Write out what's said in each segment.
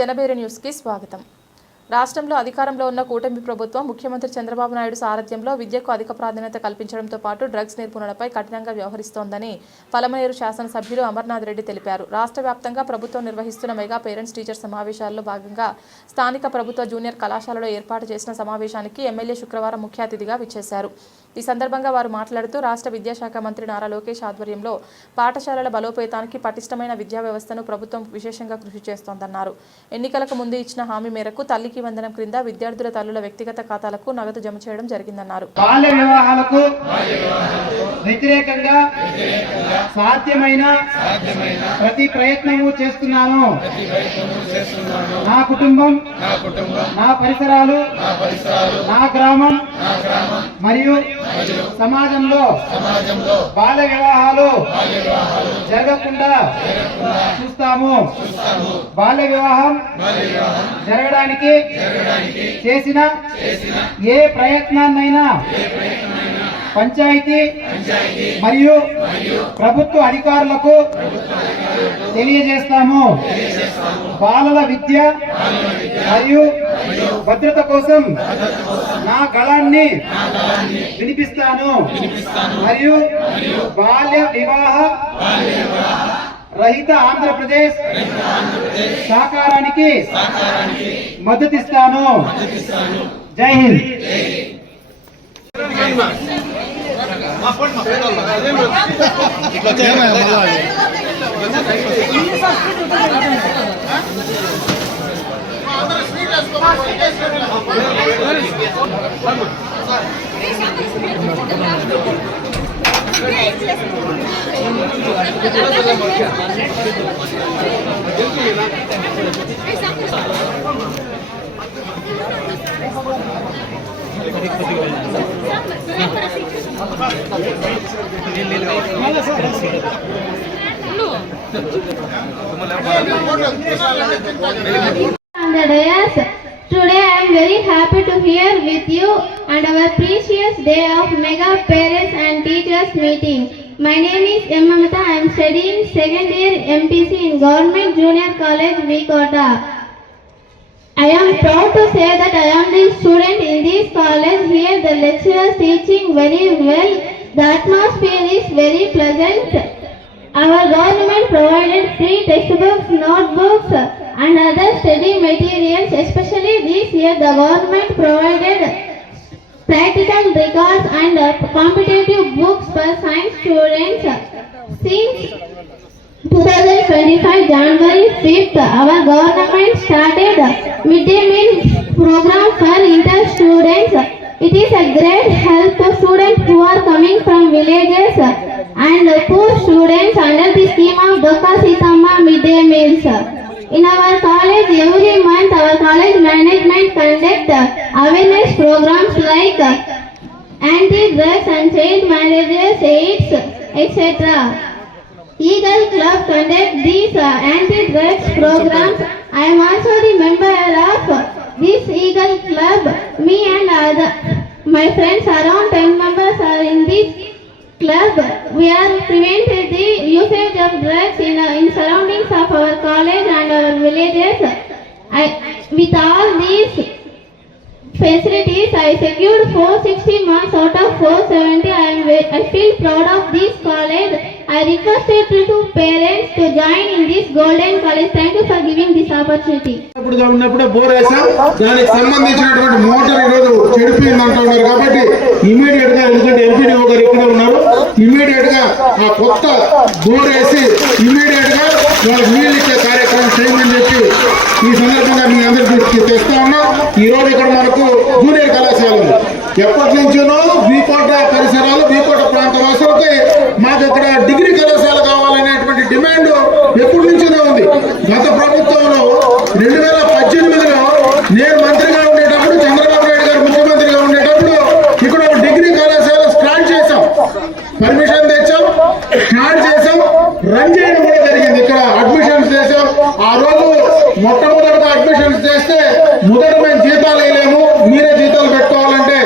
జనబేరి న్యూస్కి స్వాగతం. రాష్ట్రంలో అధికారంలో ఉన్న కూటమి ప్రభుత్వం ముఖ్యమంత్రి చంద్రబాబు నాయుడు సారథ్యంలో విద్యకు అధిక ప్రాధాన్యత కల్పించడంతో పాటు డ్రగ్స్ నిర్మూలనపై కఠినంగా వ్యవహరిస్తోందని పలమనేరు శాసనసభ్యులు అమర్నాథ్ రెడ్డి తెలిపారు. రాష్ట్ర వ్యాప్తంగా ప్రభుత్వం నిర్వహిస్తున్న మెగా పేరెంట్స్ టీచర్ సమావేశాల్లో భాగంగా స్థానిక ప్రభుత్వ జూనియర్ కళాశాలలో ఏర్పాటు చేసిన సమావేశానికి ఎమ్మెల్యే శుక్రవారం ముఖ్య అతిథిగా విచ్చేశారు. ఈ సందర్భంగా వారు మాట్లాడుతూ రాష్ట్ర విద్యాశాఖ మంత్రి నారా లోకేష్ ఆధ్వర్యంలో పాఠశాలల బలోపేతానికి పటిష్టమైన విద్యా వ్యవస్థను ప్రభుత్వం విశేషంగా కృషి చేస్తోందన్నారు. ఎన్నికలకు ముందు ఇచ్చిన హామీ మేరకు తల్లికి వందనం క్రింద విద్యార్థుల తల్లుల వ్యక్తిగత ఖాతాలకు నగదు జమ చేయడం జరిగిందన్నారు. బాల్య వివాహాలకు వ్యతిరేకంగా సాధ్యమైన ప్రతి ప్రయత్నము చేస్తున్నాను. నా కుటుంబం, నా పరిసరాలు, నా గ్రామం మరియు సమాజంలో బాల్య వివాహాలు జరగకుండా చూస్తాము. బాల్య వివాహం జరగడానికి చేసిన ఏ ప్రయత్నాన్నైనా పంచాయతీ మరియు ప్రభుత్వ అధికారులకు తెలియజేస్తాము. బాలల విద్య మరియు భద్రత కోసం నా గళాన్ని వినిపిస్తాను మరియు బాల్య వివాహ రహిత ఆంధ్రప్రదేశ్ సహకారానికి మద్దతిస్తాను. జై Hind. Today I am very happy to hear with you and our precious day of mega parents and teachers meeting. My name is M. Mamata. I am studying second year MPC in Government Junior College, Vikota. I am proud to say that I am the student in this college. Here the lecturers teaching very well. The atmosphere is very pleasant. Our government provided free textbooks, notebooks and other study materials. Especially this year the government provided practical records and competitive books for science students. Since 2025 January 5th, our government started midday meal program for inter students. It is a great help to students who are coming from villages and poor students under the scheme of Dokka Sitama midday meals. In our college, every month our college management conduct awareness programs like anti-drugs and child marriages, AIDS, etc. Eagle Club conduct these anti-drugs programs. I am also the member of this Eagle Club. Me and my friends, around 10 members are in this club. We are prevented the usage of drugs in surroundings of our college and our villages. With all these facilities, I secured 460 marks out of 470. I feel proud of this college. I requested to parents to join in this golden college. Thank you for giving this opportunity. ఉన్నప్పుడు bore వేసాం, దానికి సంబంధించినటువంటి motor ఈరోజు చెడిపోయింది అంటున్నారు. కాబట్టి immediate గా, ఎందుకంటే ఎంపీడీఓ గారు ఇక్కడ ఉన్నారు, ఇమీడియట్ గా ఆ కొత్త బోర్ వేసి ఇమీడియట్ గా వాళ్ళకి నీళ్ళు ఇచ్చే కార్యక్రమం చేయమని చెప్పి ఈ సందర్భంగా మీ అందరికీ తెస్తా ఉన్నాం. ఈ రోజు ఇక్కడ మనకు జూనియర్ కళాశాల ఉంది. ఎప్పటి నుంచో వీకోట పరిసరాలు, వీకోట ప్రాంత వాసులకి మాకు ఇక్కడ డిగ్రీ కళాశాల కావాలనేటువంటి డిమాండ్ ఎప్పటి నుంచోనే ఉంది. గత ప్రభుత్వంలో 2018లో నేను మంత్రిగా ఉండేటప్పుడు, చంద్రబాబు నాయుడు గారు ముఖ్యమంత్రిగా ఉండేటప్పుడు ఇక్కడ ఒక డిగ్రీ కళాశాల స్టార్ట్ చేశాం. పర్మిషన్ తెచ్చాం, స్టార్ట్ చేసాం, రన్ చేయడం కూడా జరిగింది. ఇక్కడ అడ్మిషన్స్ చేసాం. ఆ రోజు మొట్టమొదటిగా అడ్మిషన్స్ చేస్తే మొదట మేము జీతాలు వేయలేము, మీరే జీతాలు పెట్టుకోవాలంటే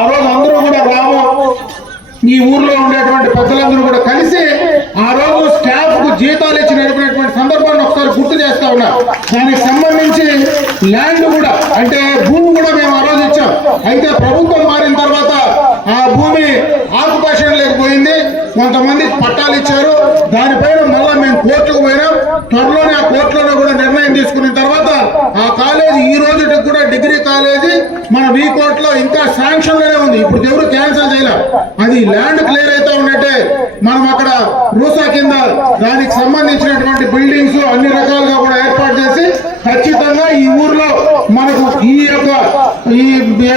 ఆ రోజు అందరూ కూడా ఈ ఊర్లో ఉండేటువంటి పెద్దలందరూ కూడా కలిసి ఆ రోజు స్టాఫ్ కు జీతాలు ఇచ్చి నడిపినటువంటి సందర్భాన్ని ఒకసారి గుర్తు చేస్తా ఉన్నా. దానికి సంబంధించి ల్యాండ్ కూడా అంటే భూమి కూడా మేము ఆ రోజు ఇచ్చాం. అయితే ప్రభుత్వం మారిన తర్వాత ఆ భూమి ఆక్యుపేషన్ లేకపోయింది, కొంతమంది పట్టాలు ఇచ్చారు. దానిపైన మళ్ళా మేము కోర్టుకు పోయినాం. త్వరలోనే ఆ కోర్టులోనే కూడా నిర్ణయం తీసుకున్న తర్వాత ఆ కాలేజీ ఈ రోజుకి కూడా డిగ్రీ కాలేజీ మన వీ కోర్టులో ఇంకా శాంక్షన్ లోనే ఉంది. ఇప్పుడు ఎవరు క్యాన్సిల్ చేయలే. అది ల్యాండ్ క్లియర్ అయితే ఉన్నట్టే మనం అక్కడ రూసా కింద దానికి సంబంధించినటువంటి బిల్డింగ్స్ అన్ని రకాలుగా కూడా ఏర్పాటు చేసి ఖచ్చితంగా ఈ ఊర్లో మనకు ఈ యొక్క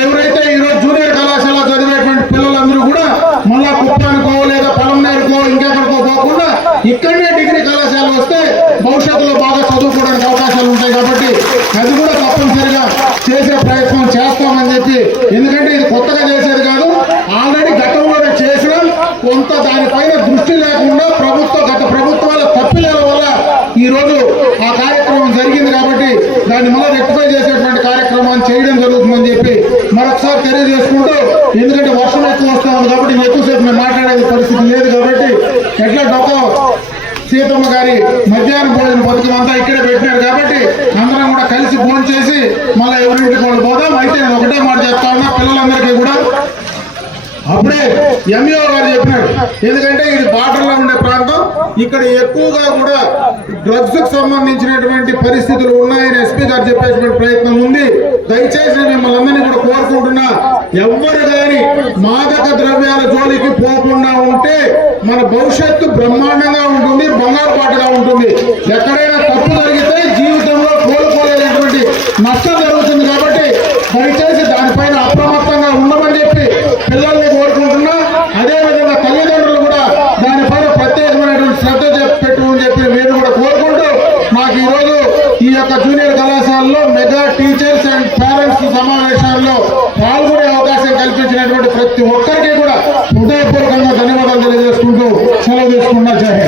ఎవరైతే ఈరోజు జూనియర్ కళాశాల చదివేటువంటి పిల్లలందరూ కూడా మళ్ళా కుప్పానికో లేదా పొలంనేరుకో ఇంకెక్కడికో పోకుండా ఇక్కడనే డిగ్రీ కళాశాల వస్తే భవిష్యత్తులో బాగా చదువుకోవడానికి అవకాశాలు ఉంటాయి. కాబట్టి అది కూడా తప్పనిసరిగా చేసే ప్రయత్నం చేస్తామని చెప్పి, ఎందుకంటే ఇది కొత్తగా చేసేది కాదు, ఆల్రెడీ గతంలోనే చేసినాం. కొంత దానిపైన దృష్టి లేకుండా గత ప్రభుత్వాల తప్పిదాల వల్ల ఈ రోజు ఆ కార్యక్రమం జరిగింది. కాబట్టి దాన్ని మళ్ళీ రెక్టిఫై చేసేటువంటి కార్యక్రమాన్ని చేయడం జరుగుతుందని చెప్పి మరొకసారి తెలియజేసుకుంటూ, ఎందుకంటే వర్షం ఎక్కువ వస్తా ఉంది కాబట్టి ఎక్కువసేపు మేము మాట్లాడే పరిస్థితి లేదు. కాబట్టి ఎట్లా డొక్క సీతమ్మ గారి మధ్యాహ్నం భోజన పథకం అంతా ఇక్కడే పెట్టినారు. కాబట్టి అందరం కూడా కలిసి భోజనం చేసి మళ్ళీ ఎవరింటికి వాళ్ళు పోదాం. అయితే నేను ఒకటే మాట చెప్తా ఉన్నా పిల్లలందరికీ కూడా, అప్పుడే ఎంఈఓ గారు చెప్పినారు, ఎందుకంటే ఇది బార్డర్ లో ఉండే ప్రాంతం, ఇక్కడ ఎక్కువగా కూడా డ్రగ్స్ కు సంబంధించినటువంటి పరిస్థితులు ఉన్నాయని ఎస్పీ గారు చెప్పేటువంటి ప్రయత్నం ఉంది. దయచేసి మిమ్మల్ని అందరినీ కూడా కోరుకుంటున్నా, ఎవ్వరు కానీ మాదక ద్రవ్యాల జోలికి పోకుండా ఉంటే మన భవిష్యత్తు బ్రహ్మాండంగా ఉంటుంది, బంగారు పాటగా ఉంటుంది. ఎక్కడైనా తప్పు జరిగితే జీవితంలో కోలుకోలేనటువంటి నష్టం జరుగుతుంది. కాబట్టి దయచేసి దానిపైన అప్రమత్తంగా ఉండమని చెప్పి పిల్లల్ని కోరుకుంటున్నా. అదేవిధంగా తల్లిదండ్రులు కూడా దానిపైన ప్రత్యేకమైనటువంటి శ్రద్ధ పెట్టమని చెప్పి నేను కూడా కోరుకుంటూ, నాకు ఈరోజు ఈ యొక్క జూనియర్ కళాశాలలో మెగా టీచర్స్ అండ్ పేరెంట్స్ సమావేశాల్లో పాల్గొనే అవకాశం కల్పించినటువంటి ప్రతి ఒక్కరికి కూడా హృదయపూర్వకంగా ధన్యవాదాలు తెలియజేసుకుంటూ సెలవు తీసుకున్నా. జై హింద్.